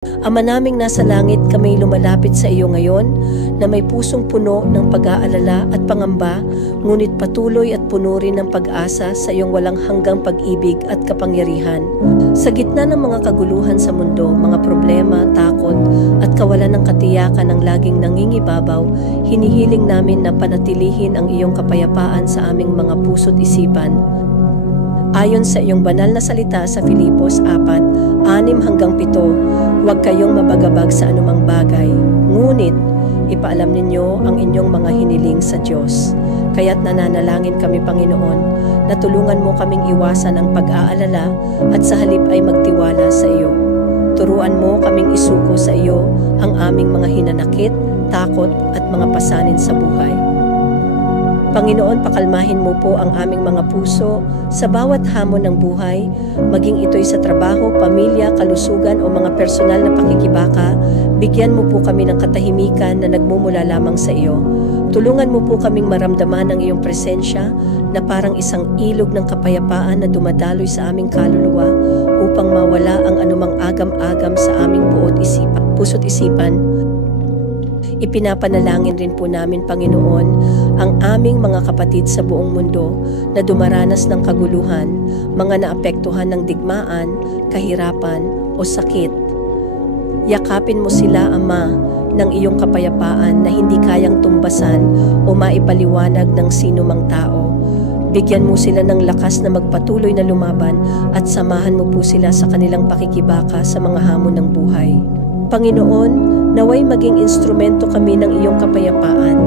Ama naming nasa langit, kami lumalapit sa iyo ngayon na may pusong puno ng pag-aalala at pangamba, ngunit patuloy at puno rin ng pag-asa sa iyong walang hanggang pag-ibig at kapangyarihan. Sa gitna ng mga kaguluhan sa mundo, mga problema, takot at kawalan ng katiyakan ng laging nangingibabaw, hinihiling namin na panatilihin ang iyong kapayapaan sa aming mga puso't isipan. Ayon sa iyong banal na salita sa Filipos 4:6-7, huwag kayong mabagabag sa anumang bagay, ngunit ipaalam ninyo ang inyong mga hiniling sa Diyos. Kaya't nananalangin kami, Panginoon, na tulungan mo kaming iwasan ang pag-aalala at sa halip ay magtiwala sa iyo. Turuan mo kaming isuko sa iyo ang aming mga hinanakit, takot at mga pasanin sa buhay. Panginoon, pakalmahin mo po ang aming mga puso sa bawat hamon ng buhay, maging ito'y sa trabaho, pamilya, kalusugan o mga personal na pakikibaka. Bigyan mo po kami ng katahimikan na nagmumula lamang sa iyo. Tulungan mo po kaming maramdaman ang iyong presensya na parang isang ilog ng kapayapaan na dumadaloy sa aming kaluluwa upang mawala ang anumang agam-agam sa aming puso't isipan. Ipinapanalangin rin po namin, Panginoon, ang aming mga kapatid sa buong mundo na dumaranas ng kaguluhan, mga naapektuhan ng digmaan, kahirapan o sakit. Yakapin mo sila, Ama, ng iyong kapayapaan na hindi kayang tumbasan o maipaliwanag ng sino mang tao. Bigyan mo sila ng lakas na magpatuloy na lumaban at samahan mo po sila sa kanilang pakikibaka sa mga hamon ng buhay. Panginoon, naway maging instrumento kami ng iyong kapayapaan.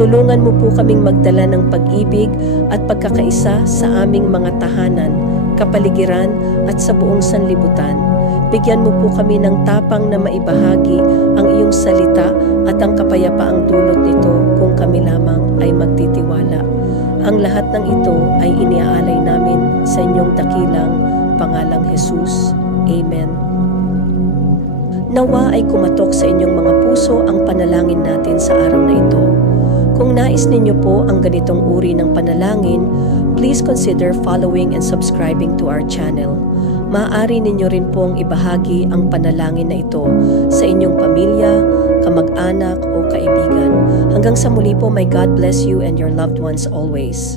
Tulungan mo po kaming magdala ng pag-ibig at pagkakaisa sa aming mga tahanan, kapaligiran at sa buong sanlibutan. Bigyan mo po kami ng tapang na maibahagi ang iyong salita at ang kapayapaang dulot nito kung kami lamang ay magtitiwala. Ang lahat ng ito ay iniaalay namin sa inyong dakilang pangalang Jesus. Amen. Nawa ay kumatok sa inyong mga puso ang panalangin natin sa araw na ito. Kung nais ninyo po ang ganitong uri ng panalangin, please consider following and subscribing to our channel. Maaari ninyo rin pong ibahagi ang panalangin na ito sa inyong pamilya, kamag-anak o kaibigan. Hanggang sa muli po, may God bless you and your loved ones always.